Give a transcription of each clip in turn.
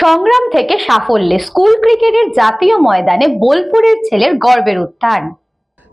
সংগ্রাম থেকে সাফল্যে স্কুল ক্রিকেটের জাতীয় ময়দানে বোলপুরের ছেলের গর্বের উত্থান।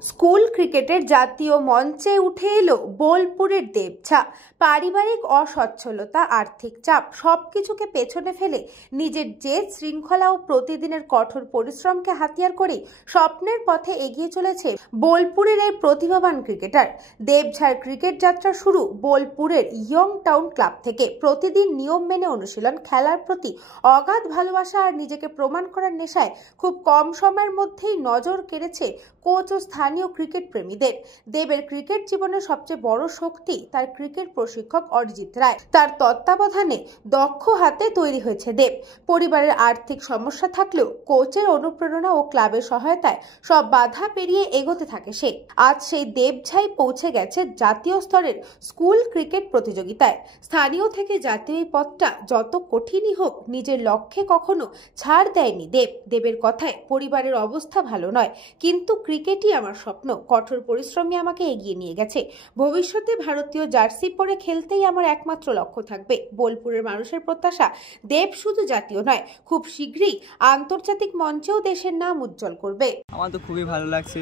স্কুল ক্রিকেটের জাতীয় মঞ্চে উঠে এলো বোলপুরের দেবছা। পারিবারিক অসচ্ছলতা, আর্থিক চাপ সবকিছুকে পেছনে ফেলে নিজের জেদ, শৃঙ্খলা ও প্রতিদিনের কঠোর পরিশ্রমকে হাতিয়ার করে স্বপ্নের পথে এগিয়ে চলেছে বোলপুরের এই প্রতিভাবান ক্রিকেটার। দেবঝার ক্রিকেট যাত্রা শুরু বোলপুরের ইয়ং টাউন ক্লাব থেকে। প্রতিদিন নিয়ম মেনে অনুশীলন, খেলার প্রতি অগাধ ভালোবাসা আর নিজেকে প্রমাণ করার নেশায় খুব কম সময়ের মধ্যেই নজর কেড়েছে কোচ ও স্থানীয় ক্রিকেট প্রেমীদের। দেবের ক্রিকেট জীবনের সবচেয়ে বড় শক্তি তার ক্রিকেট প্রশিক্ষক অরিজিৎ রায়। তার তত্ত্বাবধানে দক্ষ হাতে তৈরি হয়েছে দেব। পরিবারের আর্থিক সমস্যা থাকলেও কোচের অনুপ্রেরণা ও ক্লাবের সহায়তায় সব বাধা পেরিয়ে এগোতে থাকে সে। আজ সেই দেবঝাই পৌঁছে গেছে জাতীয় স্তরের স্কুল ক্রিকেট প্রতিযোগিতায়। স্থানীয় থেকে জাতীয় এই পথটা যত কঠিনই হোক, নিজের লক্ষ্যে কখনো ছাড় দেয়নি দেব। দেবের কথায়, পরিবারের অবস্থা ভালো নয়, কিন্তু ক্রিকেটই আমার স্বপ্ন। কঠোর পরিশ্রমই আমাকে এগিয়ে নিয়ে গেছে। ভবিষ্যতে ভারতীয় জার্সি পরে খেলতেই আমার একমাত্র লক্ষ্য থাকবে। বোলপুরের মানুষের প্রত্যাশা, দেব শুধু জাতীয় নয়, খুব শীঘ্রই আন্তর্জাতিক মঞ্চেও দেশের নাম উজ্জ্বল করবে। আমার তো খুবই ভালো লাগছে।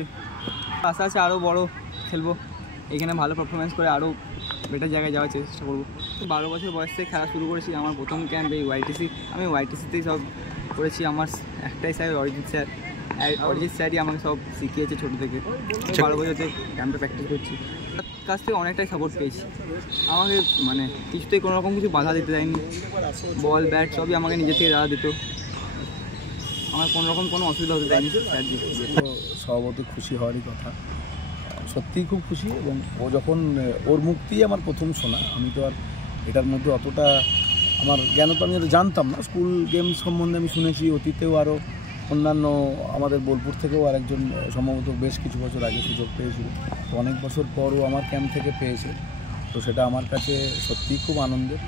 আশা আছে আরও বড় খেলবো, এখানে ভালো পারফরমেন্স করে আরও বেটার জায়গায় যাওয়ার চেষ্টা করবো। 12 বছর বয়স থেকে খেলা শুরু করেছি। আমার প্রথম ক্যাম্প এই ওয়াইটিসি। আমি ওয়াইটিসিতেই সব করেছি। আমার একটাই স্যার অরিজিৎ স্যার। অরিজিৎ স্যারই আমাকে সব শিখিয়েছে ছোটো থেকে। 12 বছর থেকে ক্যাম্পে প্র্যাকটিস করছি। তার কাছ থেকে অনেকটাই সাপোর্ট পেয়েছি। আমাকে কিছুতেই কোনো রকম কিছু বাধা দিতে দেয়নি। বল ব্যাট সবই আমাকে নিজে থেকে দাদা দিত। আমার কোনো রকম কোনো অসুবিধা হতে দেয়নি স্যারজি। স্বভাবতই খুশি হওয়ারই কথা, সত্যিই খুব খুশি। এবং ও যখন ওর মুক্তি আমার প্রথম শোনা, আমি তো আর এটার মধ্যে অতটা আমার জ্ঞান তো আমি জানতাম না। স্কুল গেম সম্বন্ধে আমি শুনেছি, অতীতেও আরও অন্যান্য আমাদের বোলপুর থেকেও আরেকজন সম্ভবত বেশ কিছু বছর আগে সুযোগ পেয়েছিল। তো অনেক বছর পরও আমার ক্যাম্প থেকে পেয়েছে, তো সেটা আমার কাছে সত্যিই খুব আনন্দের।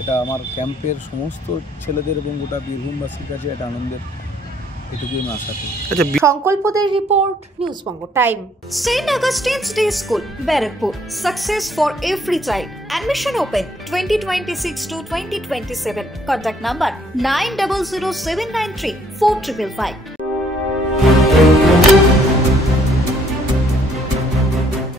এটা আমার ক্যাম্পের সমস্ত ছেলেদের এবং গোটা বীরভূমবাসীর কাছে এটা আনন্দের, এটুকুই আমি আশা করি। সংকল্পদের report, news Banga time. St. Augustine's Day School, Barakpur. Success for every child. Admission open 2026 to 2027. Contact number 900793 4555.